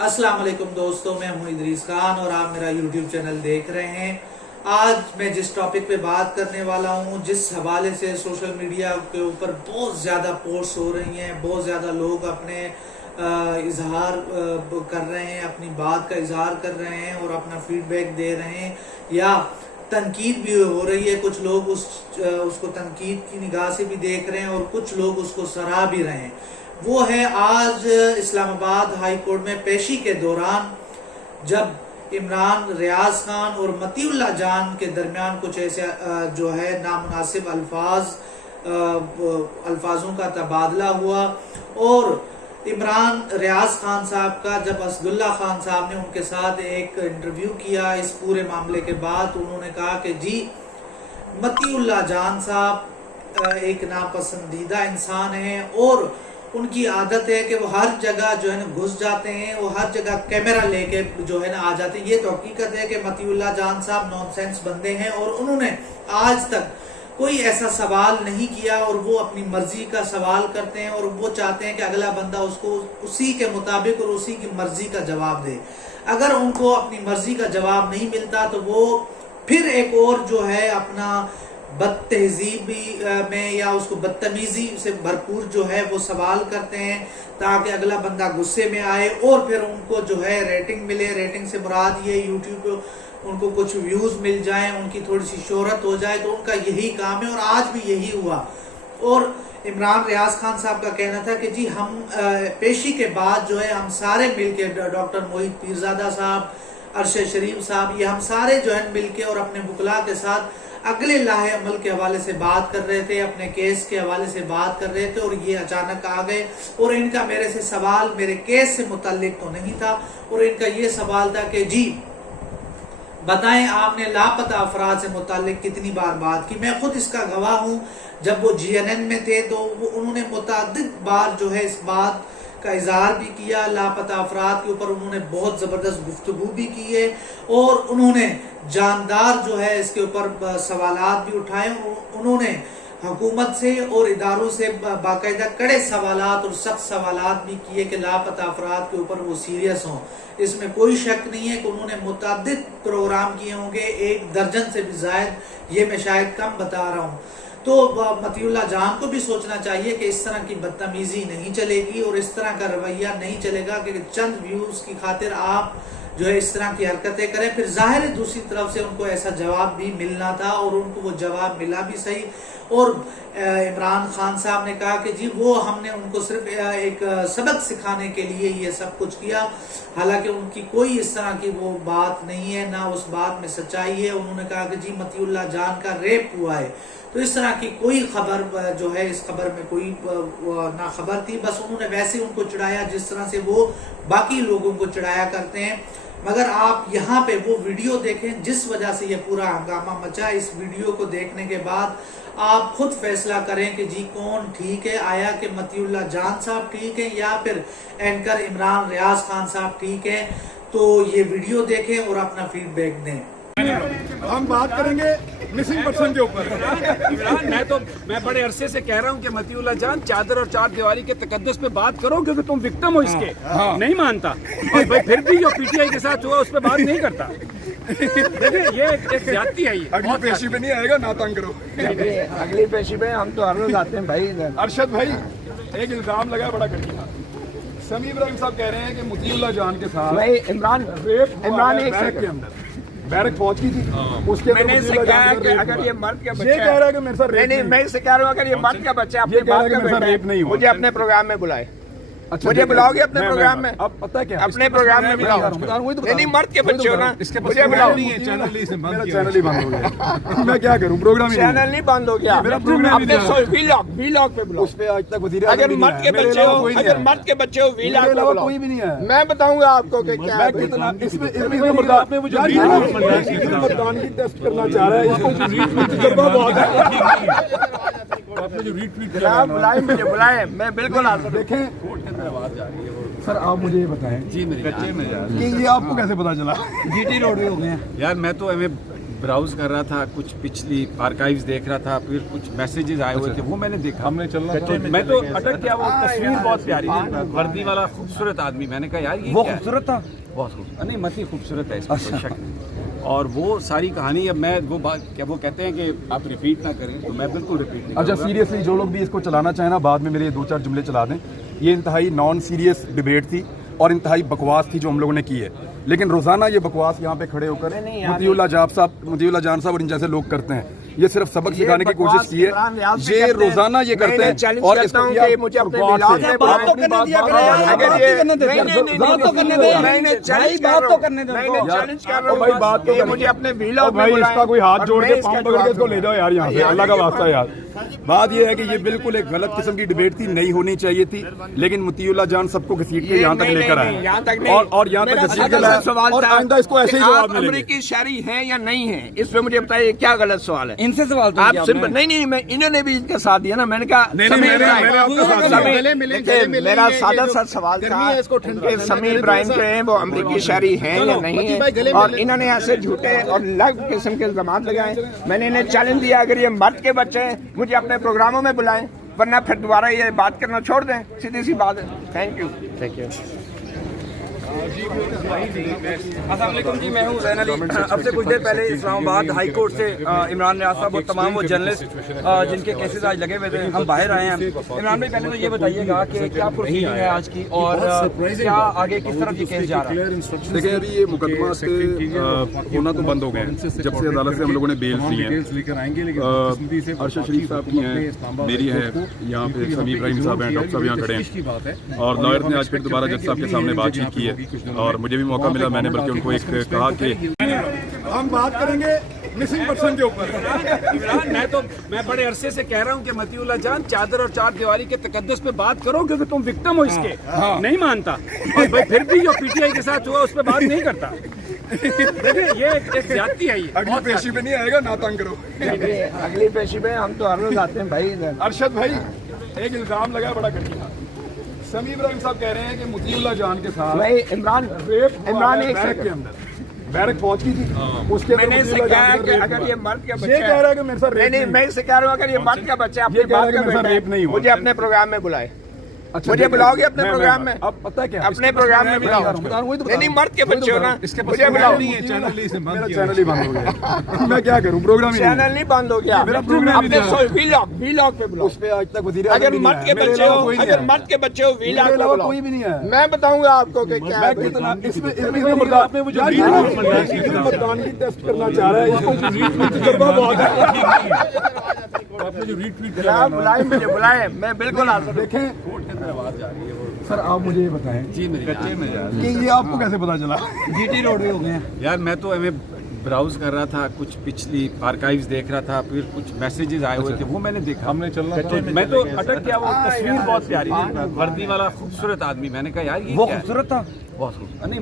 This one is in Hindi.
अस्सलाम वालेकुम दोस्तों, मैं हूं इदरीस खान और आप मेरा यूट्यूब चैनल देख रहे हैं। आज मैं जिस टॉपिक पे बात करने वाला हूं, जिस हवाले से सोशल मीडिया के ऊपर बहुत ज़्यादा पोस्ट हो रही हैं, बहुत ज़्यादा लोग अपने इजहार कर रहे हैं, अपनी बात का इजहार कर रहे हैं और अपना फीडबैक दे रहे हैं या तनकीद भी हो रही है। कुछ लोग उसको तनकीद की निगाह से भी देख रहे हैं और कुछ लोग उसको सराह भी रहे हैं। वो है आज इस्लामाबाद हाई कोर्ट में पेशी के दौरान जब इमरान, रियाज खान और मतीउल्लाह जान के दरमियान कुछ ऐसे जो है नामुनासिब अल्फाजों का तबादला हुआ और इमरान रियाज खान साहब का जब असदुल्ला खान साहब ने उनके साथ एक इंटरव्यू किया इस पूरे मामले के बाद, उन्होंने कहा कि जी मतीउल्लाह जान साहब एक नापसंदीदा इंसान है और उनकी आदत है कि वो हर जगह जो है ना घुस जाते हैं, वो हर जगह कैमरा लेके जो है ना आ जाते हैं। ये तो हकीकत है कि मतीउल्लाह जान साहब नॉनसेंस बंदे हैं और उन्होंने आज तक कोई ऐसा सवाल नहीं किया और वो अपनी मर्जी का सवाल करते हैं और वो चाहते हैं कि अगला बंदा उसको उसी के मुताबिक और उसी की मर्जी का जवाब दे। अगर उनको अपनी मर्जी का जवाब नहीं मिलता तो वो फिर एक और जो है अपना बदतहजीबी में या उसको बदतमीजी से भरपूर जो है वो सवाल करते हैं ताकि अगला बंदा गुस्से में आए और फिर उनको जो है रेटिंग मिले। रेटिंग से मुराद ये यूट्यूब पे उनको कुछ व्यूज मिल जाएं, उनकी थोड़ी सी शोहरत हो जाए, तो उनका यही काम है और आज भी यही हुआ। और इमरान रियाज खान साहब का कहना था कि जी हम पेशी के बाद जो है हम सारे मिलके डॉक्टर मोहित पीरजादा साहब, अरशद शरीफ साहब, ये हम सारे जो है मिलके और अपने वकला के साथ अगले लाहे अमल के हवाले से बात कर रहे थे, अपने केस के हवाले से बात कर रहे थे और ये अचानक आ गए और इनका मेरे से सवाल मेरे केस से मुताल्लिक तो नहीं था और इनका ये सवाल था कि जी बताएं आपने लापता अफराद से मुताल्लिक कितनी बार बात की। मैं खुद इसका गवाह हूँ, जब वो GNN में थे तो उन्होंने मुतअद्दिद बार जो है इस बात का इजहार भी किया, लापता अफराद के ऊपर उन्होंने बहुत ज़बरदस्त गुफ्तगू भी की है और उन्होंने जानदार जो है इसके ऊपर सवालात भी उठाए। उन्होंने हुकूमत से और इदारों से बाकायदा कड़े सवालात और सख्त सवालात भी किए कि लापता अफराद के ऊपर वो सीरियस हों। इसमें कोई शक नहीं है कि उन्होंने मुतअद्दिद प्रोग्राम किए होंगे, 1 दर्जन से भी ज़ायद, ये मैं शायद कम बता रहा हूँ। तो मतीउल्लाह जान को भी सोचना चाहिए कि इस तरह की बदतमीजी नहीं चलेगी और इस तरह का रवैया नहीं चलेगा कि चंद व्यूज की खातिर आप जो है इस तरह की हरकतें करें। फिर जाहिर है दूसरी तरफ से उनको ऐसा जवाब भी मिलना था और उनको वो जवाब मिला भी सही। और इमरान खान साहब ने कहा कि जी वो हमने उनको सिर्फ एक सबक सिखाने के लिए ये सब कुछ किया, हालांकि उनकी कोई इस तरह की वो बात नहीं है, ना उस बात में सच्चाई है। उन्होंने कहा कि जी मतीउल्लाह जान का रेप हुआ है, तो इस तरह की कोई खबर जो है इस खबर में कोई ना खबर थी, बस उन्होंने वैसे उनको चिढ़ाया जिस तरह से वो बाकी लोगों को चिढ़ाया करते हैं। मगर आप यहाँ पे वो वीडियो देखें जिस वजह से ये पूरा हंगामा मचा। इस वीडियो को देखने के बाद आप खुद फैसला करें कि जी कौन ठीक है, आया कि मतीउल्लाह जान साहब ठीक है या फिर एंकर इमरान रियाज खान साहब ठीक है। तो ये वीडियो देखें और अपना फीडबैक दें। हम बात करेंगे मिसिंग पर्सन के ऊपर। मैं बड़े अरसे से कह रहा हूँ कि मतीउल्लाह जान चादर और चार दीवारी के तकद्दुस पे बात करो, क्योंकि तुम विक्टिम हो इसके। नहीं मानता और भाई फिर भी जो PTI के साथ हुआ उस पर बात नहीं करता। देखिए ये एक ज्यादती है। ये अगली पेशी पे नहीं आएगा, ना तंग करो। अगली पेशी पे हम तो हर रोज आते हैं भाई। अरशद भाई, एक इल्जाम लगा बड़ा घटिया। समी इब्राहिम साहब कह रहे हैं कि मतीउल्लाह जान के साथ भाई इमरान एक बैरक के अंदर बैरक पहुंच गई थी। उसके मैंने इससे कहा कि अगर ये मर्द का बच्चा ये कह रहा है कि मेरे साथ नहीं, मैं इससे कह रहा हूँ अगर ये मर्द का बच्चा अपनी बात का बेटा है, मुझे अपने प्रोग्राम में बुलाए। अच्छा, मुझे बुलाओगे अपने प्रोग्राम में? अब पता क्या, अपने प्रोग्राम में बुलाओ। नहीं मर्द के बच्चे हो ना, मुझे बुलाओ। चैनल ही बंद हो गया। मैं क्या करूं, प्रोग्राम चैनल नहीं बंद हो गया, अपने वीलॉग पे बुलाओ। उस पे आज तक वज़ीर अगर मर्द के बच्चे हो, अगर मर्द के बच्चे हो वीलॉग पे बुलाओ। कोई भी नहीं है। मैं बताऊंगा आपको कि क्या है। इसमें मतदान की टेस्ट करना चाह रहा है, इसको तजुर्बा बहुत है। आपने जो रीट्वीट किया, बुलाए मुझे, बुलाए, मैं बिल्कुल आ सकता। देखें सर, आप मुझे ये बताएं जी मेरे कि ये आपको कैसे पता चला? GT रोड हो गए यार। मैं तो ब्राउज कर रहा था, कुछ पिछली आर्काइव्स देख रहा था, फिर कुछ मैसेजेस आए हुए थे, वो मैंने देखा। हमने चलना तो मैं तो अटक गया। वो तस्वीर बहुत प्यारी थी, वर्दी वाला खूबसूरत आदमी। मैंने कहा यार ये वो क्या है? खूबसूरत था। बहुत खूबसूरत नहीं, मती खूबसूरत है, इसमें कोई शक नहीं। और वो सारी कहानी अब मैं वो बात क्या वो कहते हैं कि आप रिपीट ना करें, तो मैं बिल्कुल रिपीट नहीं अच्छा करूंगा। सीरियसली जो लोग भी इसको चलाना चाहें ना, बाद में मेरे 2-4 जुमले चला दें। ये इंतहाई नॉन सीरियस डिबेट थी और इंतहाई बकवास थी जो हम लोगों ने की है, लेकिन रोजाना ये बकवास यहाँ पे खड़े होकर मतीउल्लाह जान साहब और इन जैसे लोग करते हैं। ये सिर्फ सबक सिखाने की कोशिश की है, ये रोजाना ये करते हैं। और इसको मुझे अपने बात तो करने दिया करें, बात तो करने दो। चैलेंज कर रहा हूं भाई बात तो मुझे अपने व्लॉग में भाई बुलाएं इसका कोई हाथ और जोड़ मैं के इसका पाँव पकड़ के इसको ले जाओ यार यहाँ से, अल्लाह का वास्ता यार। बात ये है कि ये बिल्कुल एक गलत किस्म की डिबेट थी, नहीं होनी चाहिए थी, लेकिन मतीउल्लाह जान सबको घसीट के यहाँ तक लेकर आए और यहाँ तक घसीट के लाए और आइंदा इसको ऐसे ही जवाब मिलेंगे। अमेरिकी शहरी है या नहीं है, इस पे मुझे बताइए क्या गलत सवाल है। इनसे सवाल तो आप किया सिंपल आपने। नहीं मैं इन्होंने भी इनका साथ दिया ना, मैंने कहा नहीं, समीर मैंने इब्राहिम- आपका साथ दिया। समीर- देखिए, मेरा सादा सा सवाल था कि समीर इब्राहिम जो है वो अमेरिकी शहरी हैं या नहीं है, और इन्होंने ऐसे झूठे और अलग किस्म के इल्जाम लगाए। मैंने इन्हें चैलेंज दिया, अगर ये मर्द के बच्चे हैं मुझे अपने प्रोग्रामों में बुलाएं, वरना फिर दोबारा ये बात करना छोड़ दें। सीधी सी बात है। Thank you. अस्सलाम वालेकुम जी, मैं हूँ ज़ैन अली। अब से कुछ देर पहले इस्लामाबाद हाई कोर्ट से इमरान रियाज साहब और तमाम वो जर्नलिस्ट जिनके केसेस आज लगे हुए थे, हम बाहर आए हैं। इमरान भाई, पहले तो ये बताइएगा कि क्या प्रोसीडिंग है आज की और क्या आगे किस तरफ ये केस जा रहा है? देखिए अभी ये मुकदमा होना तो बंद हो गए हैं जब से अदालत से हम लोगों ने बेल ली है। अरशद शरीफ साहब की हैं, मेरी है, यहाँ पे समीर इब्राहिम साहब हैं, डॉक्टर साहब यहाँ खड़े हैं और लॉयर ने आज फिर दोबारा जज साहब के सामने बातचीत की है और मुझे भी मौका मिला, मैंने बल्कि उनको एक कहा कि हम बात करेंगे मिसिंग पर्सन के ऊपर। इमरान, मैं बड़े अरसे से कह रहा हूँ कि मतीउल्लाह जान चादर और चार दीवारी के तकद्दुस पे बात करो, क्योंकि तुम विक्टिम हो इसके। नहीं मानता और भाई फिर भी जो पीटीआई के साथ हुआ उस पर बात नहीं करता। देखिए ये एक ज्यादती है। ये अगली पेशी पे नहीं आएगा, ना तंग करो। अगली पेशी पे हम तो हर रोज आते हैं भाई। अरशद भाई, एक इल्जाम लगा बड़ा घटिया। समीर इब्राहिम साहब कह रहे हैं कि मतीउल्लाह जान के साथ भाई इमरान एक बैरक के अंदर बैरक पहुंच की थी, उसके मैंने इससे कहा कि अगर ये मर्द का बच्चा ये कह रहा है कि मेरे साथ रेप नहीं, मैं इससे कह रहा हूँ अगर ये मर्द का बच्चा अपनी ये कह रहा है बात कि मेरे साथ रेप नहीं हुआ। मुझे अपने प्रोग्राम में बुलाए। अच्छा, मुझे बुलाओगे अपने प्रोग्राम में? अब पता है क्या, अपने प्रोग्राम में बुलाओ। नहीं, मर्द के बच्चे हो ना, मुझे बुलाओ। मेरा चैनल ही बंद हो गया। मैं क्या करूं, प्रोग्राम ही चैनल नहीं बंद हो गया, मेरा प्रोग्राम ही अपने व्लॉग पे बुलाओ। उस पे आज तक वजीर अगर मर्द के बच्चे हो, अगर मर्द के बच्चे हो व्लॉग पे बुलाओ। कोई भी नहीं है। मैं बताऊंगा आपको कि क्या है। कितना इसमें मतदान की टेस्ट करना चाह रहा है, इसको तजुर्बा बहुत है। बुलाए, मुझे बुलाए, मैं बिल्कुल आ सकता हूं। देखें सर, आप मुझे ये बताएं कि ये आपको कैसे पता चला? जीटी रोड पे हो गए हैं यार, मैं तो हमें ब्राउज कर रहा था, कुछ पिछली आर्काइव्स देख रहा था, फिर कुछ मैसेजेस आए हुए थे, वो मैंने देखा। हमने चलना तो मैं तो अटक गया। वो तस्वीर बहुत प्यारी थी, वर्दी वाला खूबसूरत आदमी। मैंने कहा यार ये वो क्या है? खूबसूरत था। बहुत खूबसूरत नहीं,